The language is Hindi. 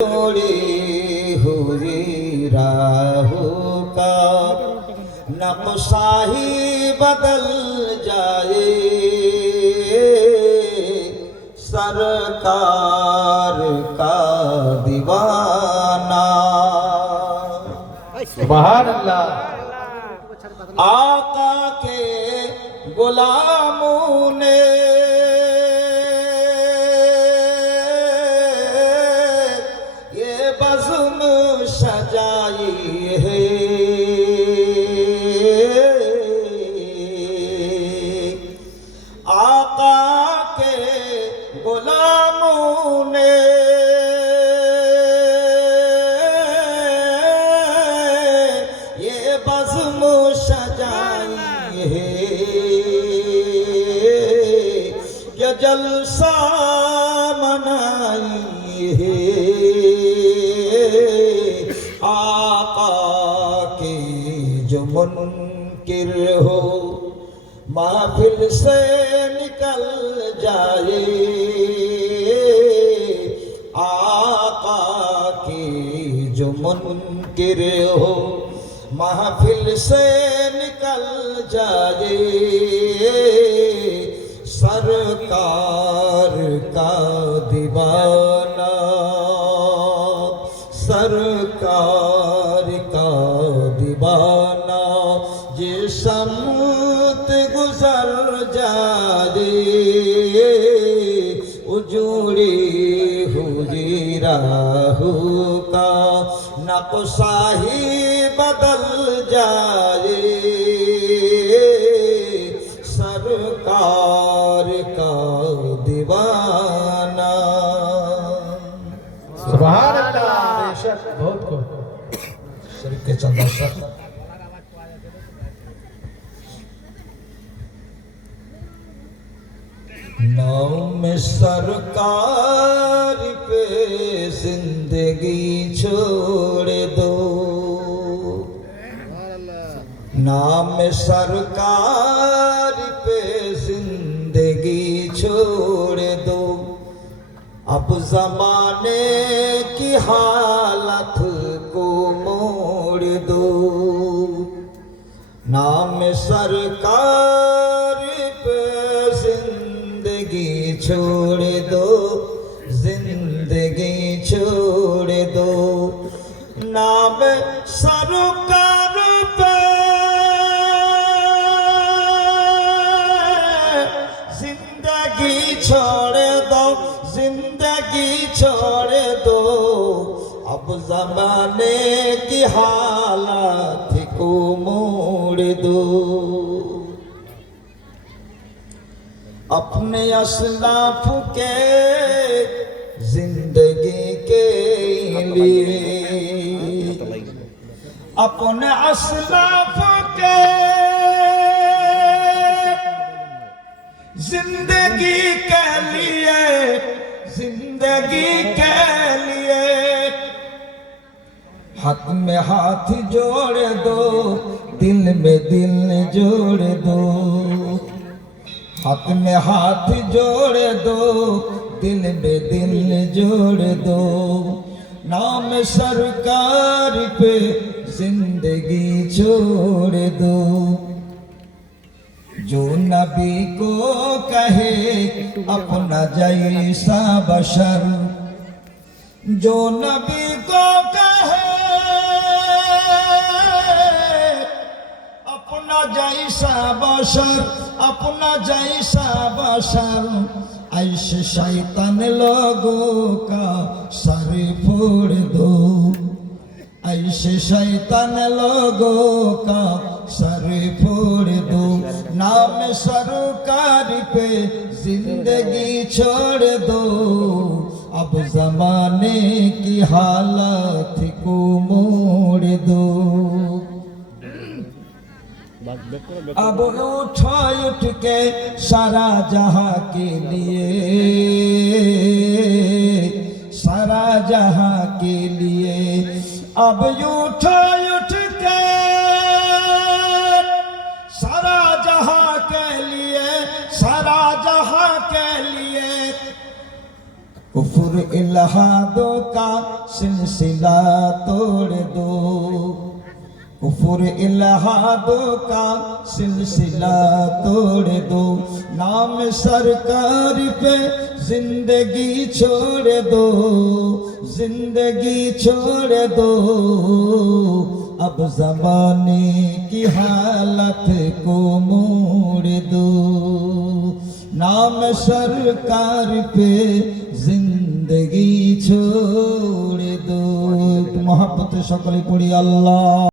जोड़ी हुई राहों का नक्शा ही बदल जाए, सरकार का दीवाना। सुभान अल्लाह। आका के गुलामों ने ये बज़्म सजाई है, आका के गुलामों ने ये बज़्म सजाई है, ये जलसा मनाई है। आका के जो मुनकिर हो महफिल से निकल जाए, आका के जो मुनकिर हो महफिल से निकल जाए, सरकार का दीवाना, सरकार का दीवाना। जिसमत गुजर जाए उजड़ी हुई राहों का नक्शा ही बदल जाए, सरकार का दीवाना। सुभान अल्लाह। बेशक बहुत को शरीफ के चंदा सर नाम सरकार पे जिंदगी छोड़ दो, नाम सरकार पे जिंदगी छोड़ दो। अब जमाने की हालत को मोड़ दो, नाम सरकार पे जिंदगी छोड़ दो, जिंदगी छोड़ दो। नाम सरकार पे जिंदगी छोड़ दो, जिंदगी छोड़ दो। अब जमाने की हालत को मोड़ दो, अपने अस्लाफ के जिंदगी के लिए, अपने अस्लाफ के जिंदगी के लिए, जिंदगी के लिए हाथ में हाथ जोड़ दो, दिल में दिल जोड़ दो, हाथ में हाथ जोड़ दो, दिल में दिल जोड़ दो। नाम सरकार पे जिंदगी छोड़ दो, जो नबी को कहे अपना जैसा बशर, जो नबी को कहे अपना जैसा बशर, अपना जैसा बशर। ऐसे शैतान लोगों का सर फोड़ दो, ऐसे शैतान लोगों का सर फोड़ दो। नाम सरकार पे जिंदगी छोड़ दो, अब जमाने की हालत को मोड़ दो। अब उठो उठ के सारा जहां के लिए, सारा जहां के लिए। अब उठो उठ के सारा जहां के लिए, सारा जहां के लिए। कुफ्र इल्हादों का सिलसिला तोड़ दो, कुफुर इल्हादों का सिलसिला तोड़ दो, नाम सरकार पे जिंदगी छोड़ दो, जिंदगी छोड़ दो, अब ज़माने की हालत को मोड़ दो, नाम सरकार पे जिंदगी छोड़ दो। मोहब्बत सकले पड़ी अल्लाह।